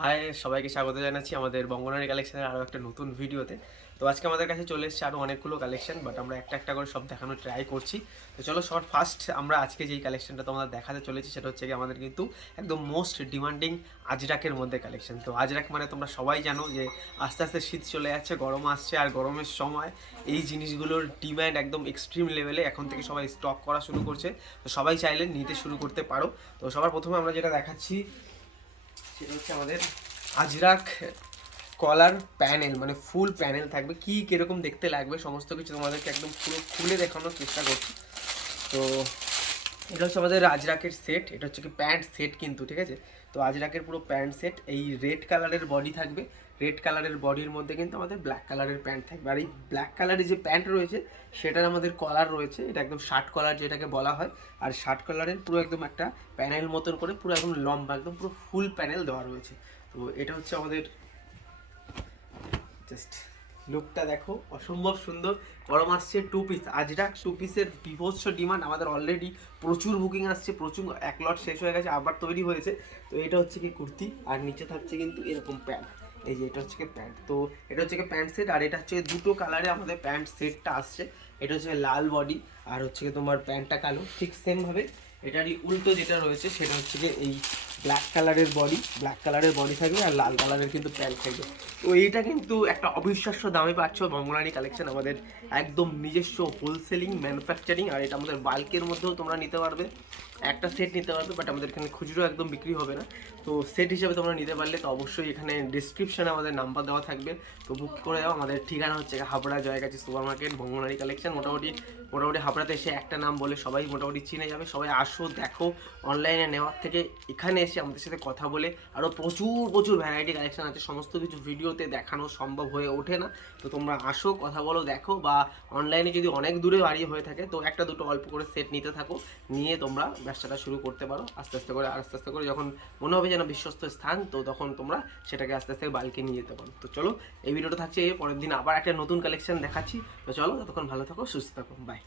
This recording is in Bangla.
হাই, সবাইকে স্বাগত জানাচ্ছি আমাদের বঙ্গনারী কালেকশনের আরও একটা নতুন ভিডিওতে। তো আজকে আমাদের কাছে চলে এসেছে আরও অনেকগুলো কালেকশন, বাট আমরা একটা একটা করে সব দেখানোর ট্রাই করছি। তো চলো সবার ফার্স্ট আমরা আজকে যেই কালেকশনটা তোমাদের দেখাতে চলেছি সেটা হচ্ছে কি আমাদের কিন্তু একদম মোস্ট ডিমান্ডিং আজরাকের মধ্যে কালেকশন। তো আজরাক মানে তোমরা সবাই জানো যে আস্তে আস্তে শীত চলে যাচ্ছে, গরম আসছে, আর গরমের সময় এই জিনিসগুলোর ডিম্যান্ড একদম এক্সট্রিম লেভেলে। এখন থেকে সবাই স্টক করা শুরু করছে, তো সবাই চাইলে নিতে শুরু করতে পারো। তো সবার প্রথমে আমরা যেটা দেখাচ্ছি সেটা হচ্ছে আমাদের আজরাক কলার প্যানেল, মানে ফুল প্যানেল থাকবে। কি কিরকম দেখতে লাগবে সমস্ত কিছু তোমাদেরকে একদম পুরো খুলে দেখানোর চেষ্টা করছি। তো এটা হচ্ছে আমাদের আজরাকের সেট, এটা হচ্ছে কি প্যান্ট সেট কিন্তু, ঠিক আছে। তো আজরাকের পুরো প্যান্ট সেট, এই রেড কালারের বডি থাকবে। রেড কালারের বডির মধ্যে কিন্তু আমাদের ব্ল্যাক কালারের প্যান্ট থাকবে। আর এই ব্ল্যাক কালারের যে প্যান্ট রয়েছে সেটার আমাদের কলার রয়েছে, এটা একদম শার্ট কলার যেটাকে বলা হয়। আর শার্ট কলারের পুরো একদম একটা প্যানেল মতন করে পুরো একদম লম্বা, একদম পুরো ফুল প্যানেল দেওয়া রয়েছে। তো এটা হচ্ছে আমাদের জাস্ট লুকটা দেখো, অসম্ভব সুন্দর। গরম আসছে, টু পিস আজরাক টু পিসের বিভৎস ডিমান্ড। আমাদের অলরেডি প্রচুর বুকিং আসছে, প্রচুর এক লট শেষ হয়ে গেছে, আবার তৈরি হয়েছে। তো এটা হচ্ছে কি কুর্তি, আর নিচে থাকছে কিন্তু এরকম প্যান্ট। এই যে এটা হচ্ছে কি প্যান্ট, তো এটা হচ্ছে কি প্যান্ট সেট। আর এটা হচ্ছে দুটো কালারে আমাদের প্যান্ট সেটটা আসছে। এটা হচ্ছে লাল বডি, আর হচ্ছে কি তোমার প্যান্টটা কালো। ঠিক সেমভাবে এটারই উল্টো যেটা রয়েছে সেটা হচ্ছে কি এই ব্ল্যাক কালারের বডি থাকবে, আর লাল কালারের কিন্তু প্যান্ট থাকবে। তো এইটা কিন্তু একটা অবিশ্বাস্য দামে পাচ্ছ বঙ্গনারী কালেকশন, আমাদের একদম নিজস্ব হোলসেলিং ম্যানুফ্যাকচারিং। আর এটা আমাদের বাল্কের মধ্যেও তোমরা নিতে পারবে, একটা সেট নিতে পারবে, বাট আমাদের এখানে খুচরো একদম বিক্রি হবে না। তো সেট হিসেবে তোমরা নিতে পারলে তো অবশ্যই এখানে ডিসক্রিপশানে আমাদের নাম্বার দেওয়া থাকবে, তো বুক করে দাও। আমাদের ঠিকানা হচ্ছে Habra Joygachhi super market, Bangonari collection. মোটামুটি হাবড়াতে এসে একটা নাম বলে সবাই মোটামুটি চিনে যাবে। সবাই আসো, দেখো, অনলাইনে নেওয়ার থেকে এখানে এসে আমাদের সাথে কথা বলে আরও প্রচুর প্রচুর ভ্যারাইটি কালেকশন আছে, সমস্ত কিছু ভিডিওতে দেখানো সম্ভব হয়ে ওঠে না। তো তোমরা আসো, কথা বলো, দেখো, বা অনলাইনে যদি অনেক দূরে বাড়ি হয়ে থাকে তো একটা দুটো অল্প করে সেট নিতে থাকো, নিয়ে তোমরা ব্যবসাটা শুরু করতে পারো আস্তে আস্তে করে। আর আস্তে আস্তে করে যখন মনে হবে যেন বিশ্বস্ত স্থান, তো তখন তোমরা সেটাকে আস্তে আস্তে বাল্কে নিয়ে যেতে পারো। তো চলো, এই ভিডিওটা থাকছে, পরের দিন আবার একটা নতুন কালেকশন দেখাচ্ছি। তো চলো, ততক্ষণ ভালো থাকো, সুস্থ থাকো, বাই।